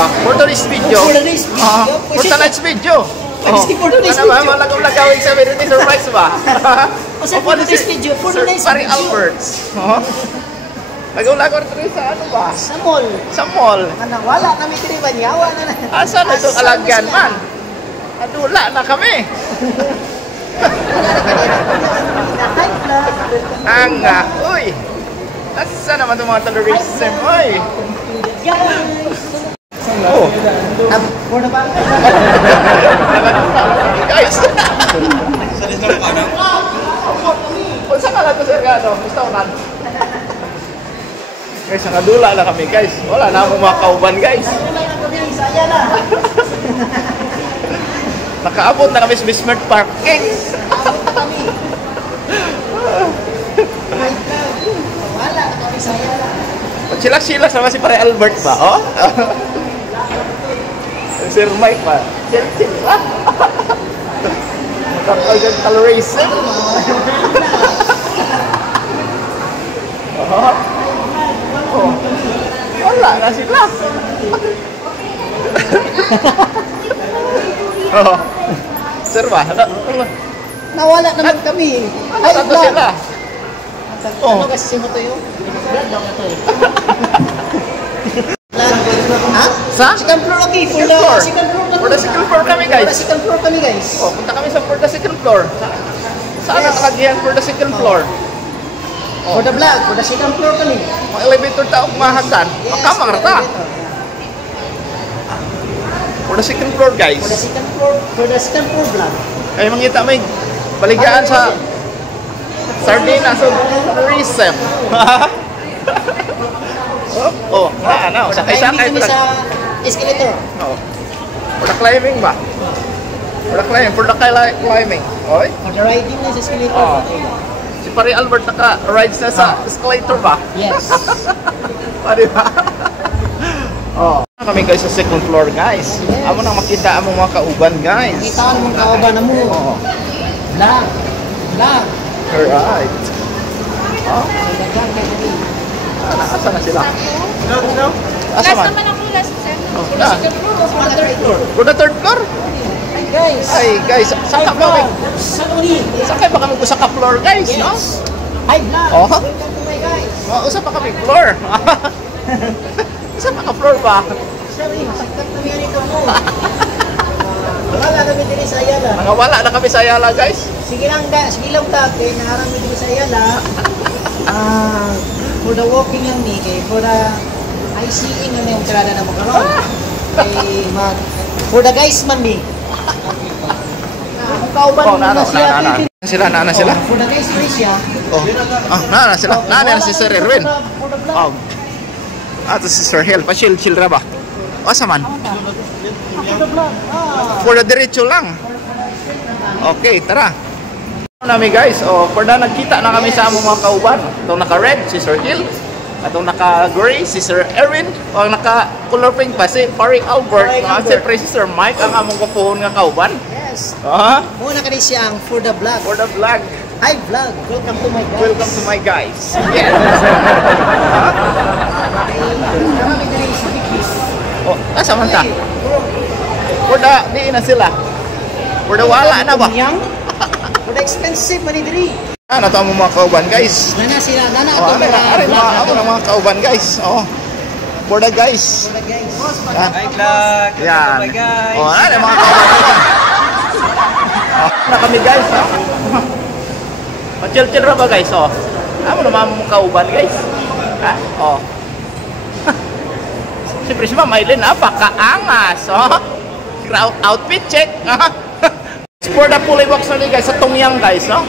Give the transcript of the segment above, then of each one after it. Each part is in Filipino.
ba? For today's video. For today's video. For tonight's video. For today's ano video. ba? Malagawing sa video ni surprise ba? For today's video. For today's Pari video. Alberts. Lagaw-lagaw rin sa ano ba? Sa mall. Sa mall. Wala kami tiniban. Yawa na. Asa na itong alagyan man? Adula na kami. Anga. Uy. Asa naman itong mga terrorism? Uy. Oh. Guys. Kung saan ka lang ito sir ka? Gusto ko na. Guys, nakadula na kami guys. Wala na akong mga kauban guys. Nakaabot na kami sa Bismarck Park. Wala na kami sa Ayala. Pagsilak-silak sama si Pare Albert ba? Oh? Sir Mike pa. Chill ba? Magkakagad coloration. Oh. Wala na sila. Oh. Sir ba? Nawala naman kami. Ay, tatlo sila. Ano kasi mo to yun? Brad daw na to eh. Ha? Sa? Second floor okay. For the second floor kami. For the second floor kami guys. For the second floor kami guys. Oh, punta kami sa for the second floor. Saan ang nakagihan for the second floor? For the vlog, for the second floor kami. Mga elevator taong mahagdan. Makamang rata. For the second floor guys. For the second floor vlog. Ay mangita may baligaan sa Sardinas o tourism. Oh, ano, sakay-sakay kami sa escalator. Oh. For the climbing ba? For the climbing. Oy. For the riding na sa escalator. Oh. Si Pare Albert naka-rides na sa escalator ba? Yes. Pare ba? Oh. Kami guys sa second floor guys. Yes. Amo nang makita among mga kauban guys. Kita mo mga kauban na mo. Oh. Vlog. Alright. Oh. Asa na sila? No. Asa man? naman ako last sir. Oh, For the second floor o for the third floor? For the third floor? Guys. Ay guys, saan ka ba? Saloni. Saan kayo ba kami sa ka-floor guys, no? Hi vlog. Oh. Welcome to my guys. Usap pa kami floor. Saan ka floor ba? Sorry, sakit na yan ito mo. Wala kami din sa Ayala. Nangawala na kami sa Ayala guys. Sige lang ka, kay naharami din sa Ayala. For the walking lang ni, kay for the ICing na yung karada na mo karon. Kay for the guys man ni. Kauban na siya. Nana sila. For the guys man siya. Oh. Nana sila. Nana si Sir Erwin. For the vlog. Oh. Ito si Sir Hel. Pa-chill ra ba? Asa man? For the vlog. For the diretso lang. Okay, tara. Nami guys, for na nagkita na kami sa among mga kauban. Itong naka-red, si Sir Hill. Itong naka-gray, si Sir Erin. O naka-color pink pa, si Pare Albert. Siyempre si Sir Mike, ang among kapuhon nga kauban. Yes. Muna ka siya ang for the vlog. For the vlog. Hi vlog. Welcome to my guys. Welcome to my guys. Yes. Oh, asa man ta? For the, di na sila. For the wala na ba? For the expensive money diri. Ano to ang mga kauban guys? Nana sila, nana Oh, ako mga kauban guys. Oh. For the guys. For the guys. Hi vlog. Yan. Hi guys. Oh, ano mga kauban. Na kami guys, no? Chill ra ba guys, oh? Amo na mga kauban guys. Ha? Oh. Siyempre si Ma'am Aileen, napakaangas, oh. Outfit check. For the fully box na guys, sa Tungyang guys, no?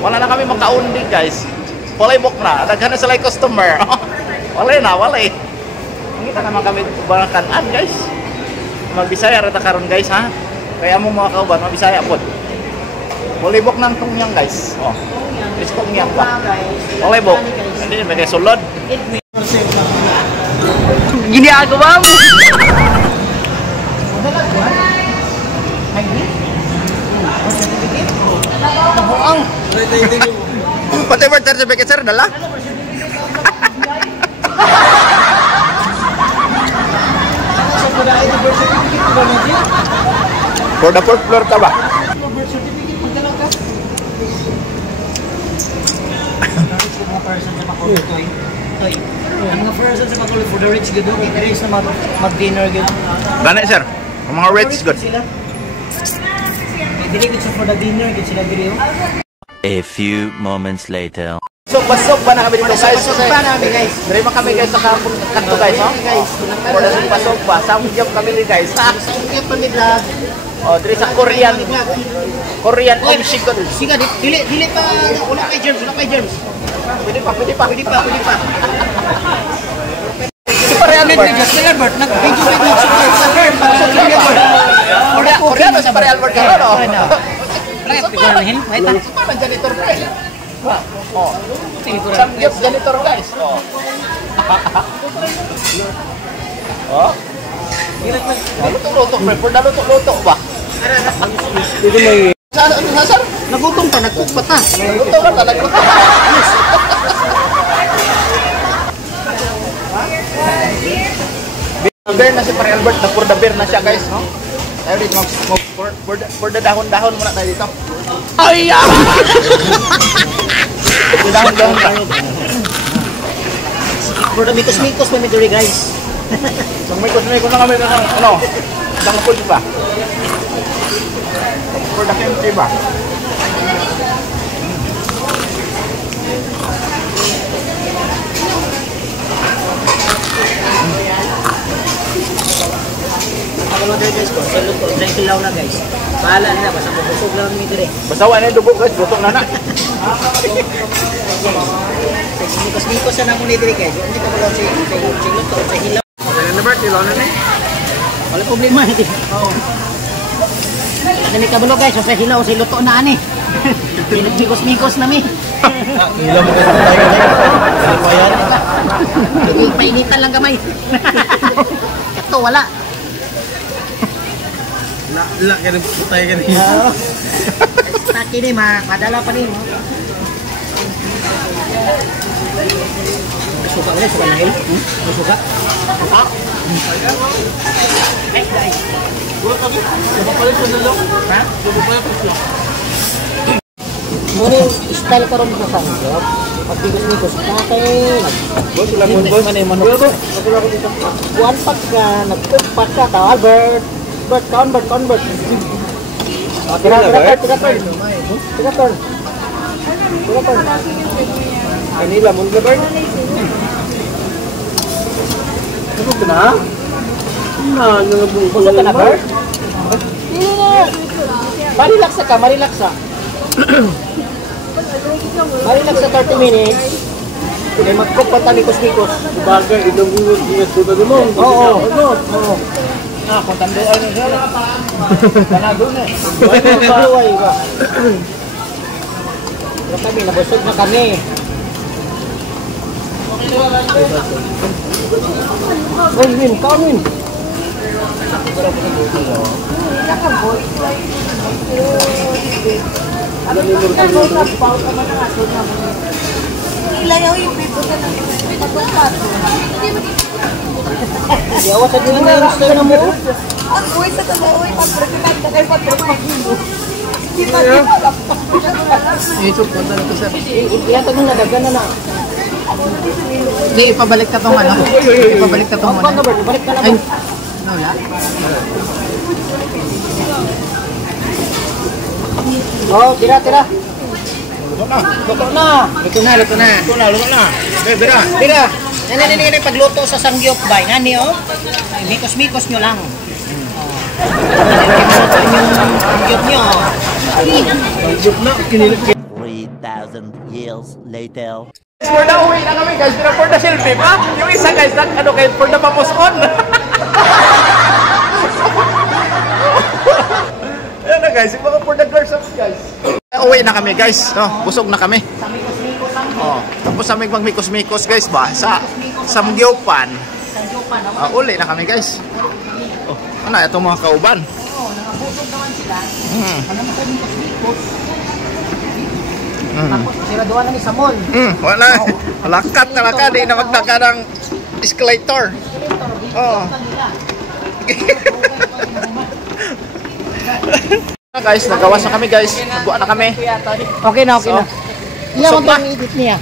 Wala na kami makaundi guys. Fully box na. Daghan na sila yung customer. Wala eh. Ngita naman kami barakan guys. Magbisaya rata karon guys, ha? Kaya mo mga kauban, mabisaya po. Fully box ng Tungyang guys. Oh. Is Tungyang ba? Fully box. Hindi, may sulod. Ginagawa mo. Nabuang. Pati birth certificate sir, dala? for the ID birth certificate ko ba mo siya? For the fourth floor ka ba? Birth certificate, magdala ka. Mga person sa Bacolod, Toy. Ang mga person sa Bacolod, for the rich, good doon. Interest na mag-dinner, good. Gani sir. Ang mga rates good. Sila. Dili good sa for the dinner, good sila video. A few moments later. Pasok ba na kami dito guys? Pasok pa namin guys. Dari ba kami guys sa kampong kanto guys, no? Guys, For the pasok ba? Samgyup kami ni guys. sa yung panidlag. Oh, diri sa Korean Omshikon. Sige, dili pa wala kay germs, wala kay germs. Pwede pa. Pwede pa. Si Pare Albert. Albert, nag-video video sa Albert. Koreano si Pare Albert ka, no? Wala kay pigarahin, wait ah. Paano janitor pa eh? Oh. Samgyup janitor guys. Oh. Oh. Luto-luto, pre. For the luto-luto ba? Saan? Nagutom pa, nag-cook pa ta. Luto ka talaga. Beer na si Pare Albert, na for the beer na siya guys, no? Tayo dito for the dahon-dahon muna tayo dito. Ay! Dahon-dahon ka. For the mikos-mikos may midori guys. So may kusmikos na kami ng ano? Dangkod ba? For the kimchi ba? Ako mga guys ko, sa luto, drink ilaw na guys. Bahala na, basta mabusog lang ni dire. Basta wala na yung dugo guys, luto na na. Mikos-mikos na mo ni dire guys. Hindi ka malaw sa luto, sa hilaw. Kaya na Bert, ilaw na na eh. Wala problema hindi. Oo. Dami ka bulo guys, sa hilaw sa luto na ani. Mikos-mikos na mi. Ilaw mo kasi tayo na Hindi painitan lang gamay. Ito wala. La, ganun po tayo ganun. Taki ni madala pa rin. Suka ulit, suka lahil. Suka. Suka. Guys. Ha? Muna style ka rin sa sanggap. Pag-bigos-bigos ka kayo. Buwan pagka, nagpagpa ka, Albert. Convert. Tiga turn. Kanila, muna ba Bert? Ano ka na? Gusto ka na, Bert? Marilax ka. Marilax sa 30 minutes. Kaya mag-cook pa talikos-likos. Bagay, itong ingat ko na mo. Oo. Kung tanda ay na siya. Panado na eh. Buhay ba? Pero kami, nabusog na kami. Win, come in. Ilayaw yung people na lang. Pagpapat. Yawa sa din na gusto na mo. Ang uwi sa talaw ay pagpretinat na kayo pagpretinat. Kita. YouTube ko na ito sir. Iyatag mo na, dagan na na. Hindi, ipabalik ka tong ano. Ipabalik ka tong muna. Balik ka na Ay, ba? wala. Oh, tira. Luto na. Luto na. Bira. Nani pagluto sa sangyup bay. Ngani oh. Mikos-mikos nyo lang. Sangyup nyo. 3,000 years later. For the uwi na kami guys, pero for the selfie pa. Yung isa guys, ano kayo, for the paposkon. Ayan na guys, yung mga for the girls of guys. Uwi na kami guys, no? Busog na kami. Oh, tapos sa magmikos-mikos guys ba, sa Samgyupan. Uli na kami guys. Oh, ano, itong mga kauban. Nakabusog naman sila. Tapos siraduan na ni sa mall. Wala. Lakat talaga, di na magdaka ng escalator. Oh. Guys, nagawas na kami guys. Nagbuan na kami. Okay na, okay So, na. Iyan busog mo na. itong edit niya.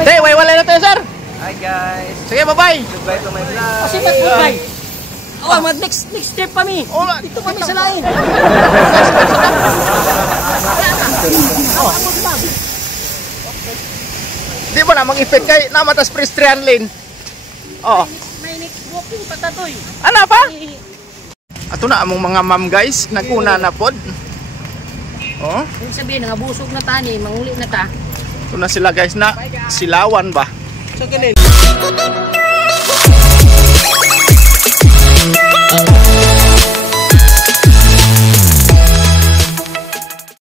Hey, wala na tayo, sir. Hi guys! Sige, bye-bye. Goodbye to my vlog! Kasi mag-goodbye. Oh, next step kami. Ola. Dito kami sa lain. Di ba na mag-effect kay namatas pedestrian lane? Oh. May next walking patatoy. Ano pa? Ato na among mga ma'am guys, naguna na pod. Oh, Kung sabihin, nangabusog na tani, manguli na ta. ito na sila guys na silawan ba? So, kilin.